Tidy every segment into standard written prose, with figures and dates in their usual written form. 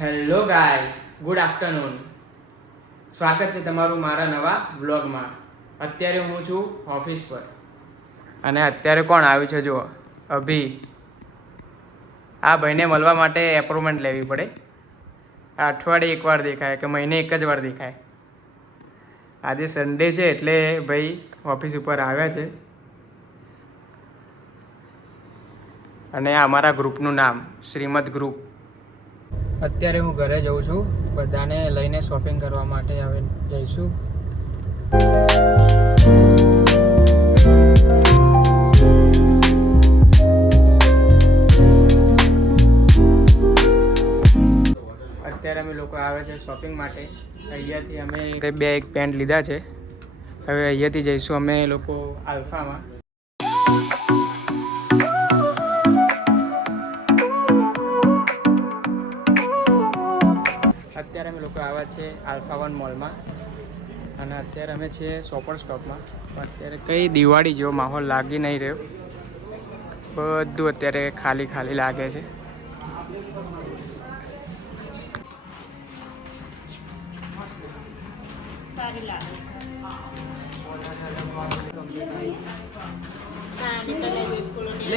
Hello guys, good afternoon. સ્વાગત છે તમારું મારા નવા વ્લોગમાં. અત્યારે હું છું ઓફિસ પર અને અત્યારે કોણ આવ્યું છે જુઓ, અભી. આ ભાઈને મળવા માટે એપોઇન્ટમેન્ટ લેવી પડે. આ અઠવાડિયે એકવાર દેખાય કે મહિને એક જ વાર દેખાય. આજે સન્ડે છે એટલે ભાઈ ઓફિસ ઉપર આવ્યા છે. અને આ અમારા ગ્રુપનું નામ શ્રીમદ ગ્રુપ. અત્યારે હું ઘરે જઉં છું, બધાને લઈને શોપિંગ કરવા માટે હવે જઈશું. અત્યારે અમે લોકો આવે છે શોપિંગ માટે. અહીંયાથી અમે એક પેન્ટ લીધા છે. હવે અહીંયાથી જઈશું અમે લોકો આલ્ફામાં. અત્યારે અમે લોકો આવ્યા છે આલ્ફા 1 મોલમાં અને અત્યારે અમે છીએ સોપર સ્ટોપમાં. પણ અત્યારે કંઈ દિવાળી જેવો માહોલ લાગી નહીં રહ્યો. બધું અત્યારે ખાલી ખાલી લાગે છે.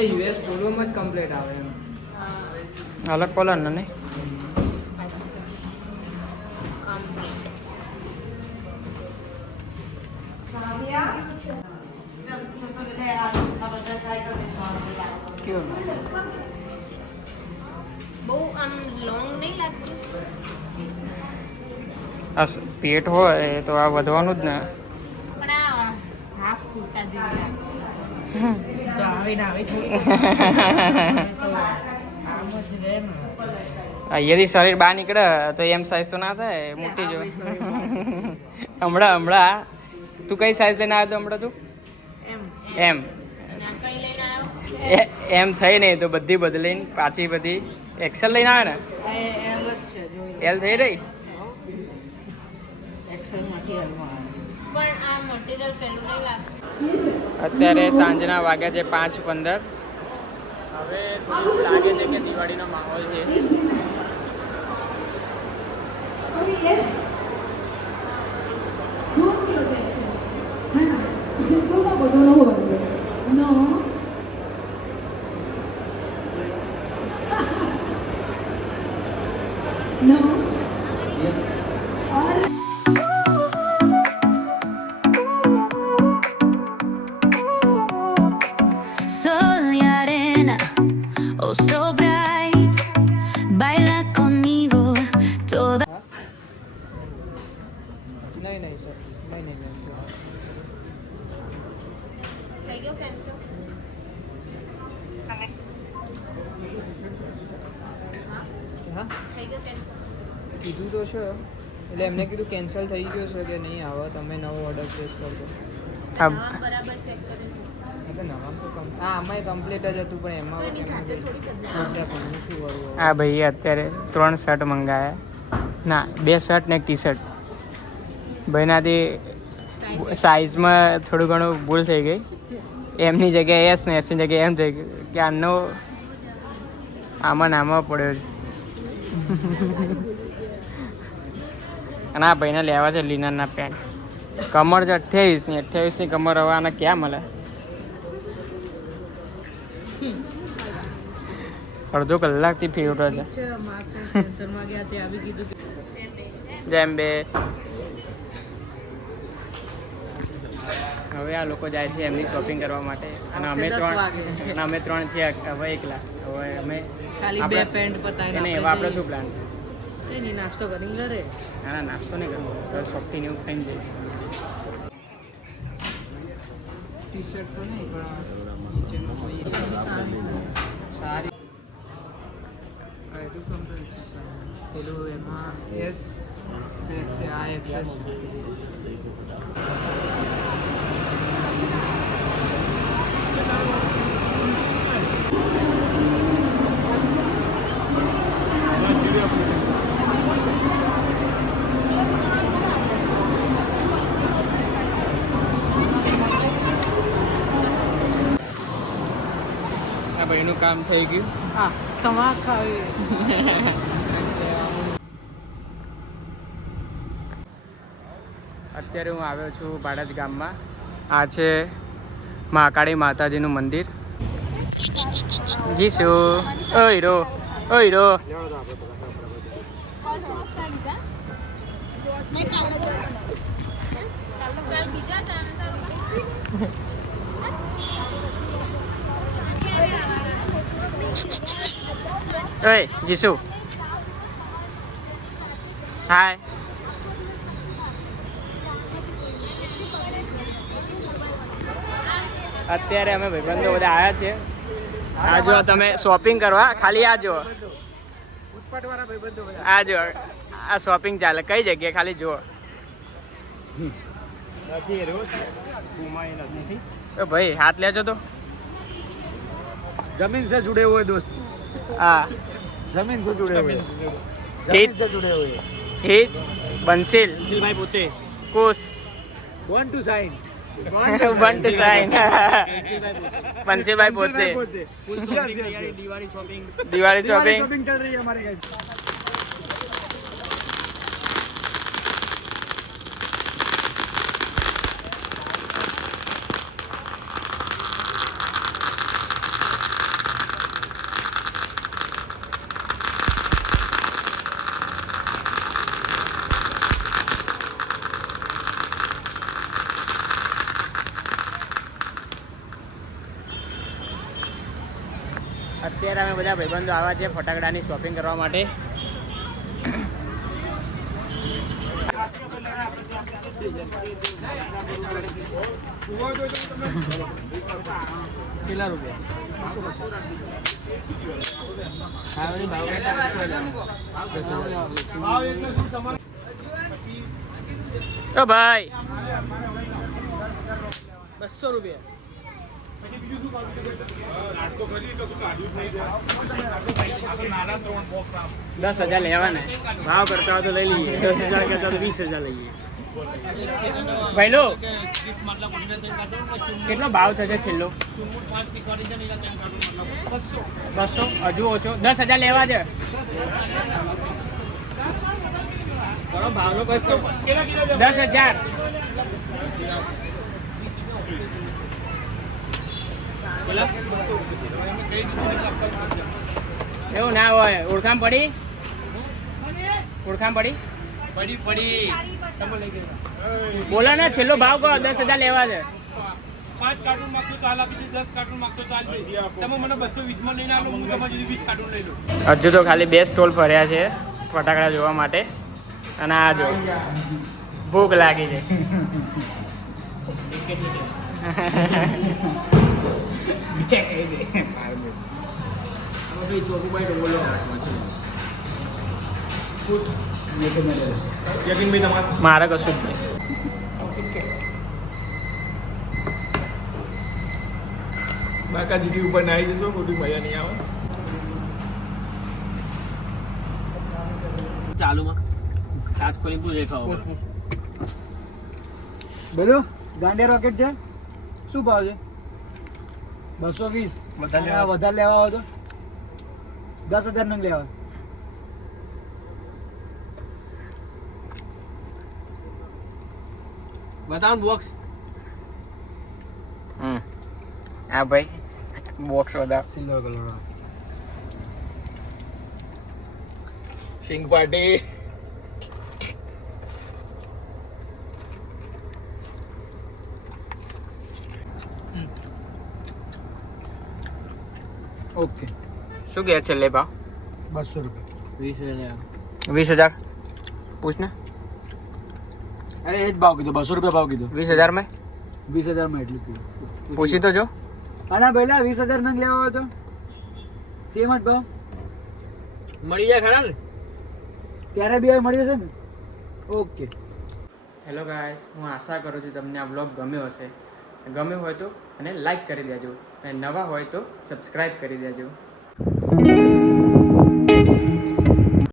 યુએસ પોલોમાં જ કમ્પ્લીટ આવે એમ. અલગ કોલર ને નહીં. બહુ આમ લોંગ નહીં લાગતું. આ પેટ હોય તો આ વધવાનું જ ને. પણ આ હાફ કુર્તા જેવી લાગે. તો આવે ને આવે અહીંયાથી શરીર બહાર નીકળે તો એમ સાઈઝ તો ના થાય, મોટી જો. હમણાં તું કઈ સાઈઝ લઈને આવ્યો તો હમણાં તું? એમ કઈ લઈને આવ્યો? એમ થઈ નહીં તો બધી બદલીને પાછી બધી એક્સેલ લઈને આવે ને. એલ થઈ રહી. પણ આ મટીરિયલ પહેલું નહીં લાગતું. અત્યારે સાંજના વાગ્યા છે 5:15. હવે થોડું લાગે છે કે દિવાળીનો માહોલ છે. Sol y arena, oh so bright, baila conmigo toda. નહીં સર, નહીં. થઈ ગયો કેન્સલ? હા, થઈ ગયો કેન્સલ? કીધું તો છે એટલે એમને કીધું કેન્સલ થઈ ગયો છે કે નહીં આવે, તમે નવો ઓર્ડર પ્લેસ કરજો. નામ બરાબર ચેક કરી લો. આમાંય કમ્પ્લીટ જ હતું પણ એમાં એની જાતે થોડી બદલાય. આ ભાઈએ અત્યારે 3 શર્ટ મંગાવ્યા. ના, 2 શર્ટ ને એક ટી શર્ટ. ભાઈનાથી સાઈઝમાં થોડું ઘણું ભૂલ થઈ ગઈ. એમની જગ્યાએ એસ ને એસની જગ્યાએ એમ થઈ ગયું કે આનો આમાં નામાં પડ્યો છે. અને આ ભાઈને લેવા છે લિનનના પેન્ટ. કમર છે 28ની કમર હવે આને ક્યાં મળે? અડધો કલાકથી ફેવરો છે. જેમ બે હવે આ લોકો જાય છે એમની શોપિંગ કરવા માટે અને અમે ત્રણ છીએ હવે એકલા. હવે અમે ખાલી 2 પેન્ટ પતાવીને નહીં. હવે આપણે શું પ્લાન છે? એની નાસ્તો કરીને ઘરે. ના, નાસ્તો નહીં કરવો તો શોપિંગ એવું ખાઈને જઈશું. ટી શર્ટ તો નહીં પણ સારી. પેલું એમાં એસ છે, આ એક્સેસ. ભાઈનું કામ થઈ ગયું. હા, તમા ખાવી અત્યારે હું આવ્યો છું બાળજ ગામમાં. આ છે મહાકાળી માતાજીનું મંદિર. જીસુ ઓય રો ઓય જીસુ હાય. અત્યારે અમે ભાઈબંધો બધા આવ્યા છે. આ જો તમે શોપિંગ કરવા ખાલી આ જો આ જો આ શોપિંગ ચાલે. કઈ જગ્યાએ ખાલી જુઓ. ભાઈ હાથ લેજો તો. जमीन से जुड़े हुए दोस्त. હા जमीन से जुड़े हुए. હિત जमीन से जुड़े हुए. હિત બંસીલ भाई पोते. Kush Want to sign. Want to sign બંસીલભાઈ પોતે. Diwali shopping. Diwali shopping. Shopping चल रही है हमारे घर. અત્યારે અમે બધા ભાઈબંધો આવ્યા છે ફટાકડાની શોપિંગ કરવા માટે. કેટલા રૂપિયા? ઓ ભાઈ 200 રૂપિયા. 10,000 લેવા ને ભાવ કરતા હોય તો લઈ લઈએ. 10,000 કરતા તો 20,000 લઈએ. ભાઈ લો કેટલો ભાવ થશે છેલ્લો? 200 હજુ ઓછો. 10,000 લેવા છે. ભાવ નો 10,000. એવું ના હોય. ઓળખાણ પડી? બોલો ને છેલ્લો ભાવ કહો. 10,000 લેવા છે. 5 કાર્ટૂન માંગશો તો હાલ આપી દઈશ, 10 કાર્ટૂન માંગશો તો હાલ દઈશ. તમે મને 220 માં લઈને આવો, હું તમારી 20 કાર્ટૂન લઈ લઉં. હજુ તો ખાલી 2 સ્ટોલ ફર્યા છે ફટાકડા જોવા માટે. અને આ જો ભૂખ લાગી છે. મારે કશું જ નહીં. બાકા જીટી ઉપર નાઈ જશો, ખોટી મજા નહીં આવે. ચાલુમાં કાચ ખોલી પૂછે ખાઓ. બોલો ગાંડિયા રોકેટ છે. શું ભાવ છે? 220. વધારે લેવા હોય તો 10,000 નંગ લેવા. બતાવો બોક્સ. હા ભાઈ બોક્સ બતાવ. Silver colour. સિંગ પાર્ટી. ઓકે. શું કહે છેલ્લે ભાવ? 200 રૂપિયા. 20,000 પૂછ ને. અરે એ જ ભાવ કીધો. 200 રૂપિયા ભાવ કીધો. 20,000 માં 20,000 માં એટલું કીધું. પૂછી તો જો. આના પહેલા 20,000 નંગ લેવા હોય તો સેમ જ ભાવ. મળી જાય ખરા ને? ત્યારે બી હવે મળી જશે ને. ઓકે. હેલો ગાઈસ, હું આશા કરું છું તમને આ બ્લોગ ગમ્યો હશે. ગમ્યો હોય તો અને લાઈક કરી દેજો અને નવા હોય તો સબસ્ક્રાઈબ કરી દેજો.